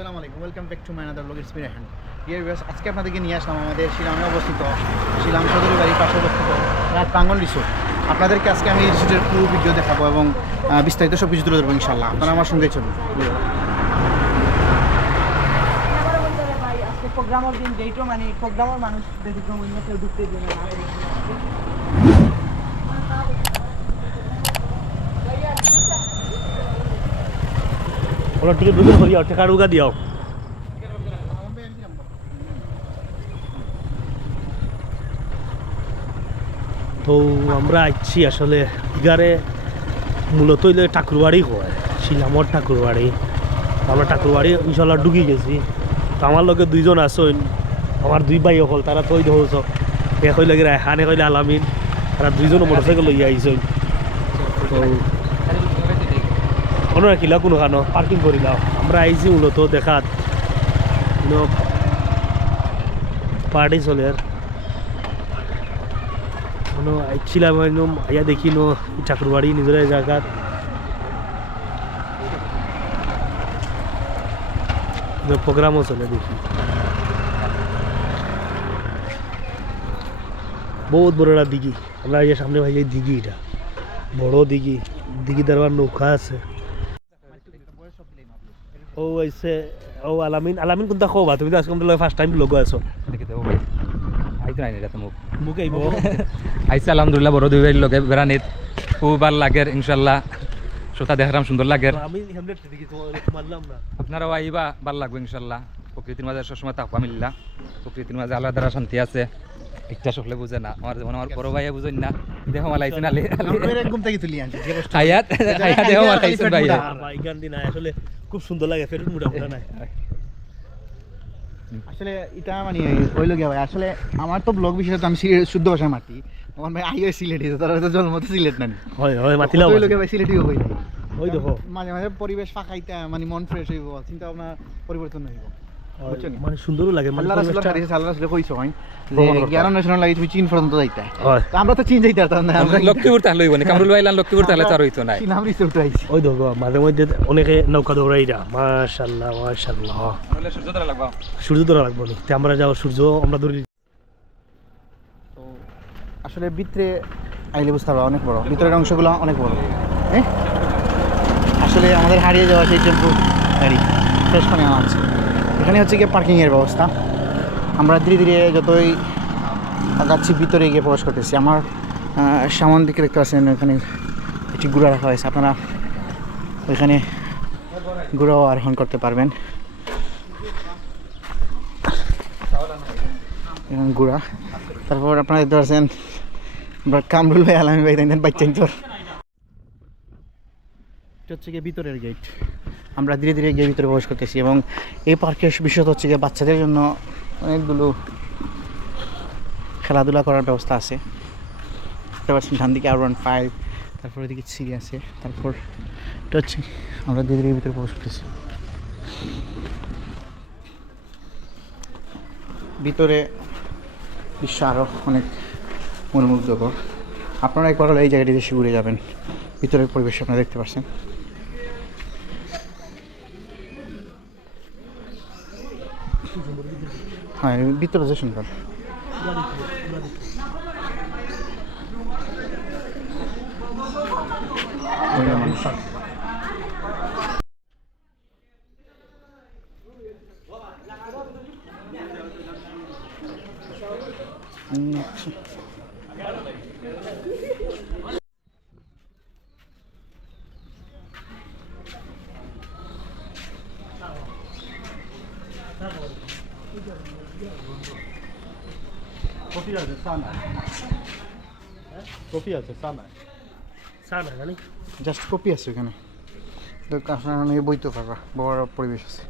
আসসালামু আলাইকুম, welcome back to my another blog. It's me Raihan. Dear viewers, আজকে আপনাদেরকে নিয়ে আসলাম আমাদের শিলংয়ে অবস্থিত শিলং চৌধুরী বাড়ির পাশে অবস্থিত রাত প্রাঙ্গন রিসোর্ট। আপনাদেরকে আজকে আমি এই রিসোর্টের পুরো ভিডিও দেখাবো এবং বিস্তারিত সব কিছু তুলে ধরবো ইনশাল্লাহ। আপনারা আমার সঙ্গে চলুন। প্রোগ্রামের দিন যেইটো মানে প্রোগ্রামের মানুষ ব্যতিক্রম অন্য কেউ ঢুকতে দিবে না। ওরা টিকিট বুকিং করিও, টাকা রুগা দিও। তো আমরা আইছি আসলে ইগারে মূলত হইলে ঠাকুরবাড়ি হয়, শিলামর ঠাকুরবাড়ি। আমরা ঠাকুরবাড়ি ইনশাল্লাহ ঢুকি গেছি। তো আমার লগে দুইজন আসেন, আমার দুই ভাই হল, তারা তো হইছ এক হইলে রায়হান, এক হইলে আলামিন। তারা দুইজন মোটরসাইকেল লইয়া আইসেন। তো কোনো রাখিলা কোনো খানো পার্কিং করিলাম। আমরা আইছি মূলত দেখাত পার্টি চলে কোনো আইছিলাম একদম আইয়া দেখি ঠাকুরবাড়ি নিজের জায়গাত প্রোগ্রামও চলে দেখি। বহুত বড় একটা দিঘি, আমরা এই সামনে ভাই দিঘি, এটা বড় দিঘি। দিঘি দারবার নৌকা আছে। ও আইসে ও আলামিন, আলামিন কোনটা খোবা? তুমি তো আজকে আমাদের ফার্স্ট টাইম লোক আছো। দেখি দেবো ভাই, আইতো নাই এটা মুখ মুখ আইব আইসা আলহামদুলিল্লাহ বড় দুই ভাইয়ের লগে বেড়ানিত খুব ভালো লাগের। ইনশাল্লাহ শ্রোতা দেখলাম সুন্দর লাগের। আমি হেমলেট দেখি তো মানলাম না। আপনারাও আইবা ভালো লাগবে ইনশাল্লাহ। প্রকৃতির মাঝে সবসময় থাকবা মিল্লা। প্রকৃতির মাঝে আলাদা শান্তি আছে, একটা সকলে বুঝে না। আমার যেমন আমার বড় ভাইয়া বুঝেন না, দেহ মালাইছেন আলি ঘুম থেকে তুলি আনছি হায়াত হায়াত দেহ মালাইছেন ভাইয়া। গান দিন আসলে খুব সুন্দর লাগে, ফেরত মুড়া মুড়া নাই। আসলে এটা মানে হইল গিয়া ভাই, আসলে আমার তো ব্লগ বিশেষত আমি শুদ্ধ ভাষায় মাতি। আমার ভাই আইও সিলেটি, তারা তো জন্ম তো সিলেট না। হয় হয় মাতিলাম হইল গিয়া ভাই, সিলেটিও হই ওই দেখো মাঝে মাঝে পরিবেশ ফাঁকাইতে মানে মন ফ্রেশ হইব, চিন্তা ভাবনা পরিবর্তন হইব। মানে সুন্দরও লাগে। আল্লাহ রাসূলের হাদিসে আল্লাহ রাসূল কইছো হয় যে 11 ন্যাশনাল লাগি তুমি চীন পর্যন্ত যাইতা। হয় তো আমরা তো চীন যাইতা পারতাম না। আমরা লক্ষ্মীপুর তাহলে হইব না, কামরুল ভাইলান লক্ষ্মীপুর তাহলে তার হইতো নাই। চীন আমরা রিসোর্ট আইছি। ওই দেখো মাঝে মধ্যে অনেকে নৌকা দৌড়াইরা। মাশাআল্লাহ মাশাআল্লাহ। তাহলে সূর্য ধরা লাগবা, সূর্য ধরা লাগবো না, আমরা যাও সূর্য আমরা ধরি। তো আসলে ভিতরে আইলে বুঝতে পারবা অনেক বড়, ভিতরের অংশগুলো অনেক বড়। হ্যাঁ আসলে আমাদের হারিয়ে যাওয়া সেই টেম্পো গাড়ি শেষ করে আনা আছে। এখানে হচ্ছে গিয়ে পার্কিংয়ের ব্যবস্থা। আমরা ধীরে ধীরে যতই আগাচ্ছি ভিতরে গিয়ে প্রবেশ করতেছি। আমার সামন দিকে দেখতে পাচ্ছেন ওখানে একটি গুড়া রাখা হয়েছে, আপনারা ওইখানে গুড়াও আরোহণ করতে পারবেন। গুড়া, তারপর আপনারা দেখতে পাচ্ছেন কামরুল ভাই, আলামী ভাই, দেখেন বাচ্চান চোর। এটা হচ্ছে গিয়ে ভিতরের গেট। আমরা ধীরে ধীরে গিয়ে ভিতরে প্রবেশ করতেছি এবং এই পার্কের বিষয় হচ্ছে গিয়ে বাচ্চাদের জন্য অনেকগুলো খেলাধুলা করার ব্যবস্থা আছে। দেখতে পাচ্ছেন ডান দিকে R15, তারপর ওইদিকে সিঁড়ি আছে। তারপর এটা হচ্ছে আমরা ধীরে ধীরে ভিতরে প্রবেশ করতেছি। ভিতরে দৃশ্য আরও অনেক মনোমুগ্ধকর। আপনারা একবার হলে এই জায়গাটিতে এসে ঘুরে যাবেন। ভিতরের পরিবেশ আপনারা দেখতে পাচ্ছেন। হ্যাঁ ভিতরে যে সুন্দর। কফি আছে, চা নাই। কফি আছে, চা নাই। চা নাই জানি, জাস্ট কপি আছে ওখানে। আপনার বইতে পারবা, বড় পরিবেশ আছে।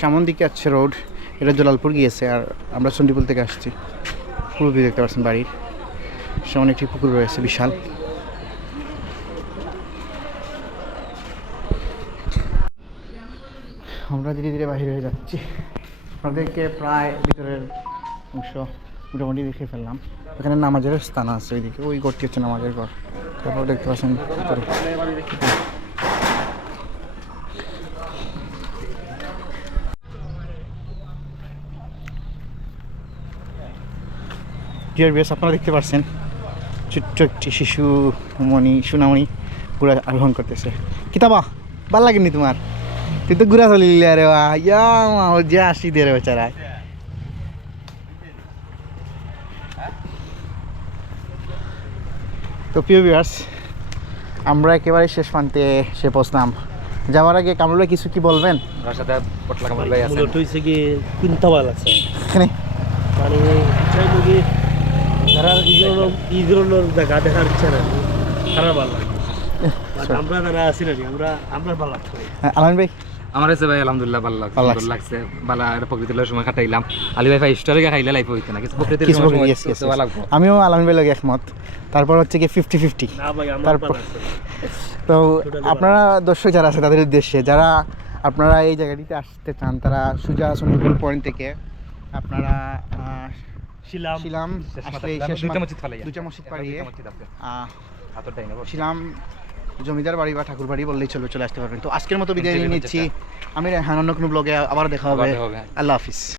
সামন দিকে আছে রোড, এটা জলালপুর গিয়েছে, আর আমরা চণ্ডীপুর থেকে আসছি। পুরো ভিউ দেখতে পাচ্ছেন বাড়ির। সামনে একটি পুকুর রয়েছে বিশাল। আমরা ধীরে ধীরে বাহির হয়ে যাচ্ছি, আপনাদেরকে প্রায় ভিতরের অংশ মোটামুটি দেখে ফেললাম। এখানে নামাজের স্থান আছে ওইদিকে, ওই ঘরটি হচ্ছে নামাজের ঘর। তারপর দেখতে পাচ্ছেন ভিতরে। ডিয়ার ভিউয়ার্স, আপনারা দেখতে পাচ্ছেন ছোট্ট একটি শিশু সোনামণি ঘোড়া আরোহণ করতেছে। কিতাবা ভাল লাগেনি তোমার? তুই তো ঘুরা চলিলি রে, যে আসি দে রে বেচারা। তো প্রিয় ভিউয়ার্স, আমরা একেবারে শেষ প্রান্তে সে পৌঁছলাম। যাওয়ার আগে কামরুল ভাই কিছু কি বলবেন? আমার সাথে পটলা কামাল ভাই আছে। মূলত হয়েছে কি কিনতে ভালো লাগছে, এখানে মানে চাইলো কি যারা এই ধরনের জায়গা দেখার ইচ্ছা না তারা ভালো লাগে। But আমরা যারা আছি না আমরা ভালো লাগছে। আলামিন ভাই? আমার কাছে ভাই আলহামদুলিল্লাহ ভালো লাগছে। ভালো আর প্রকৃতির সময় কাটাইলাম। আলী ভাই 5 স্টারে খাইলে লাইফ হইতো না, কিছু প্রকৃতির কিছু সময় yes, yes, yes. ভালো লাগবে। আমিও আলামিন ভাই লাগে একমত। তারপর হচ্ছে কি 50-50। না ভাই আমার তারপর ভালো লাগছে। তো আপনারা দর্শক যারা আছে তাদের উদ্দেশ্যে, যারা আপনারা এই জায়গাটিতে আসতে চান তারা সুজা সুইমিং পয়েন্ট থেকে আপনারা ছিলাম শিলাম আসলে দুইটা মসজিদ ফালাইয়া। দুইটা মসজিদ পাড়িয়ে দুইটা মসজিদ আছে। হাতের ডাইনে বসে। শিলাম জমিদার বাড়ি বা ঠাকুর বাড়ি বললেই চলে আসতে পারবেন। তো আজকের মতো বিদায় নিয়ে নিচ্ছি আমি। হ্যাঁ, অন্য কোনো ব্লগে আবার দেখা হবে। আবার দেখা হবে। আল্লাহ হাফিজ।